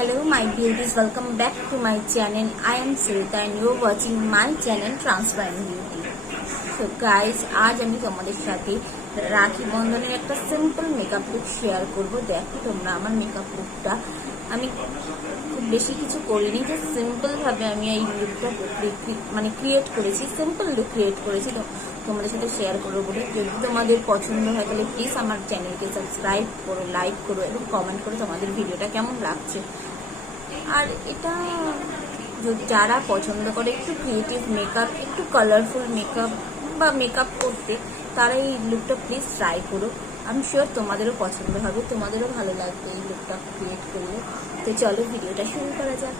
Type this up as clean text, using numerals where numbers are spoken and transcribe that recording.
Hello my beauties, welcome back to my channel. I am Srita and you are watching my channel Transparent Beauty. So guys, আজ আমি তোমাদের সাথে রাখি বন্ধনের একটা সিম্পল মেকআপ লুক শেয়ার করব। দেখো তোমরা আমার মেকআপ লুকটা আমি খুব বেশি কিছু করিনি, যে সিম্পল ভাবে আমি এই লুকটা ক্রিয়েট করেছি, সিম্পল লুক ক্রিয়েট করেছি। তো তোমাদের সাথে শেয়ার করবো বলে, যদি তোমাদের পছন্দ হয় তাহলে প্লিজ আমার চ্যানেলকে সাবস্ক্রাইব করো, লাইক করো এবং কমেন্ট করো তোমাদের ভিডিওটা কেমন লাগছে। আর এটা যারা পছন্দ করে একটু ক্রিয়েটিভ মেকআপ, একটু কালারফুল মেকআপ বা মেকআপ করতে, তারা এই লুকটা প্লিজ ট্রাই করো। আমি শিওর তোমাদেরও পছন্দ হবে, তোমাদেরও ভালো লাগবে এই লুকটা ক্রিয়েট করলে। তো চলো ভিডিওটা শুরু করা যাক।